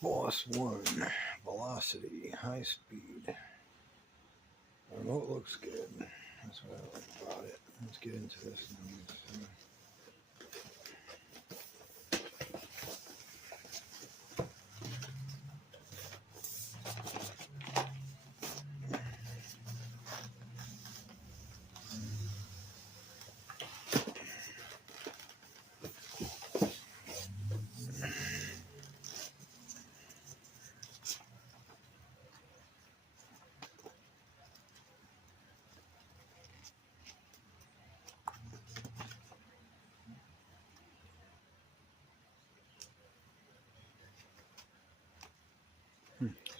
Boss 1, velocity, high speed. Remote looks good. That's what I like about it. Let's get into this now.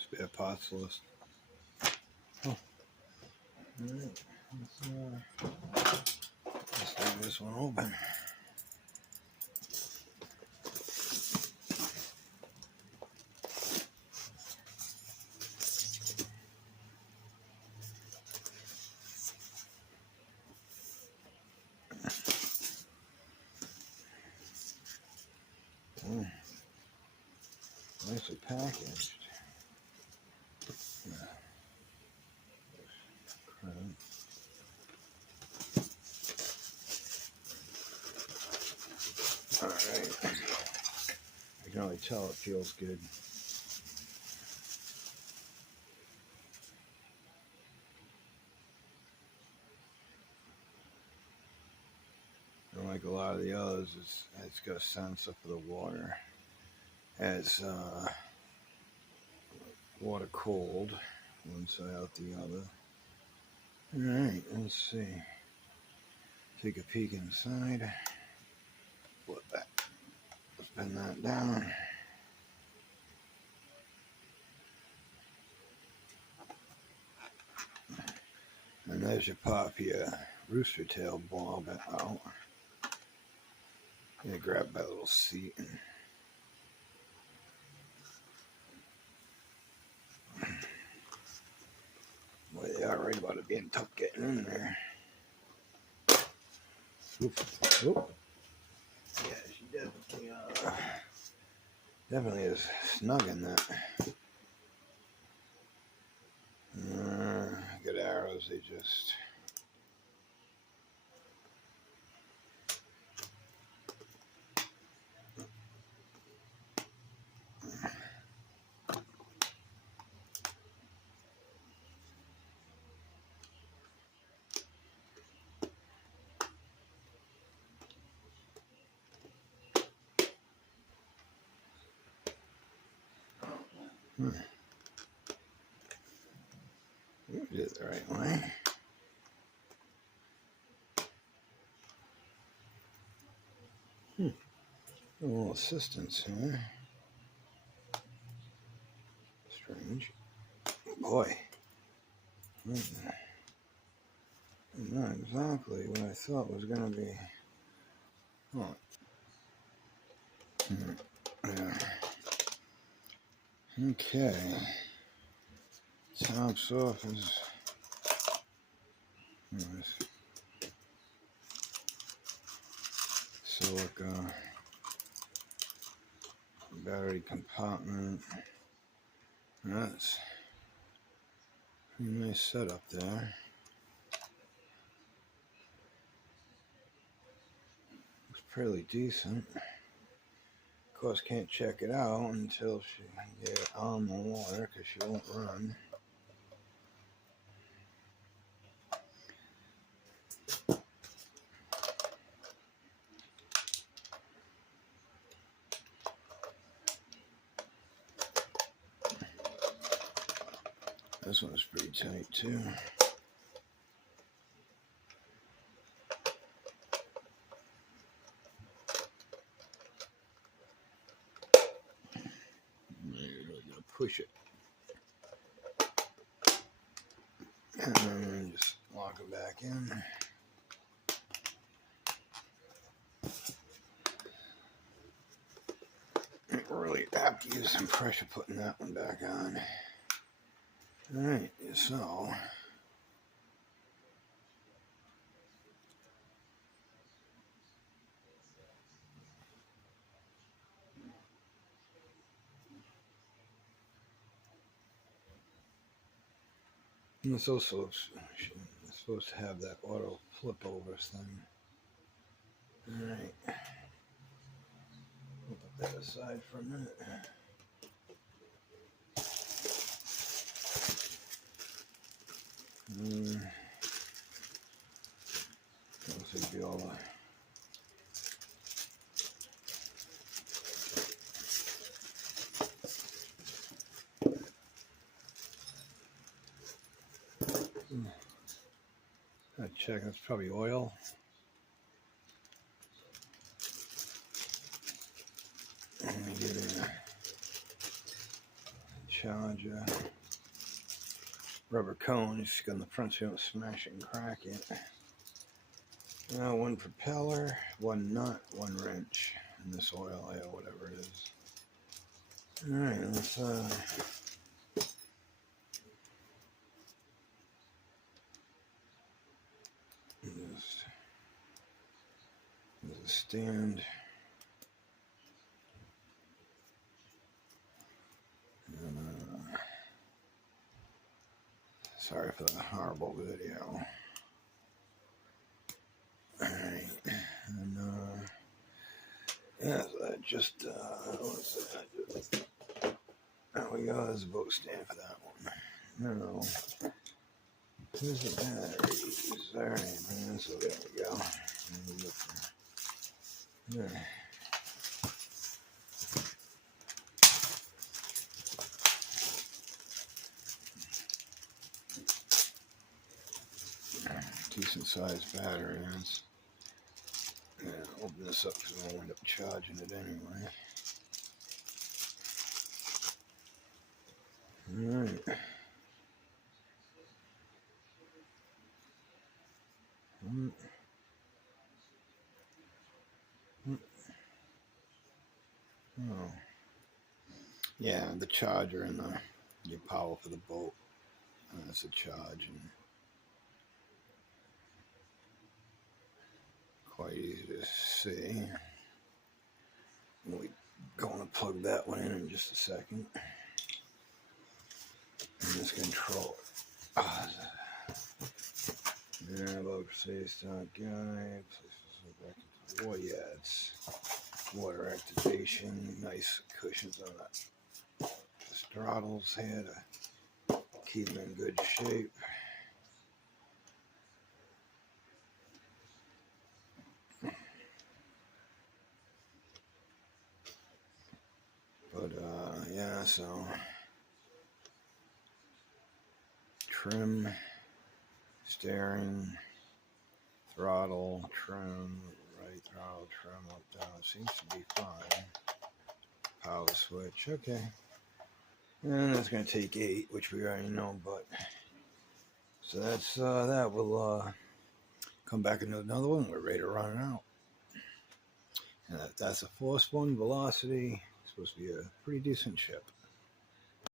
Spare parts list. Oh. Alright, let's leave this one open. Nicely packaged. Alright. I can already tell it feels good. Like a lot of the others, it's got a sensor for the water. It's water cold, one side out the other. Alright, let's see. Take a peek inside. Flip that. Spin that down. And there's your pop your rooster tail bob out. You grab that little seat and boy, they are right about it being tough getting in there. Oop. Oop. Yeah, she definitely is snug in that. Good arrows, they just did it the right way. A little assistance here. Strange. Boy. Not exactly what I thought was going to be. Oh. Yeah. Okay. Tops off is silica battery compartment. That's a nice setup there. Looks fairly decent. Of course, can't check it out until she get it on the water because she won't run. This one's pretty tight too. You're really gonna push it, and then just lock it back in. Really have to use some pressure putting that one back on. Alright, so And it's also supposed to have that auto flip over thing. Alright. We'll put that aside for a minute. Looks like the all Gotta check, that's probably oil. Let me get in a charger. Rubber cone, it's got on the front so you don't smash it and crack it. Now one propeller, one nut, one wrench, and this oil, yeah, whatever it is. Alright, let's there's a stand. Sorry for the horrible video. Alright, and yeah, so that just what's that? There we go, there's a boat stand for that one. No. Here's the batteries. Alright, man, so there we go. Yeah. Decent sized battery. Yeah, open this up because I'll end up charging it anyway. Alright. Oh. Yeah, the charger and your power for the boat. That's a charge, and quite easy to see. We're going to plug that one in just a second. And this control. Yeah, about say start guide. Back into the yeah, it's water activation. Nice cushions on that. This throttles here to keep them in good shape. But yeah, so trim, steering, throttle, trim, right throttle, trim up, down. Seems to be fine. Power switch, okay. And that's going to take 8, which we already know, but so that's that. We'll come back and do another one. We're ready to run it out. And that's a Force 1 Velocity. It's supposed to be a pretty decent ship.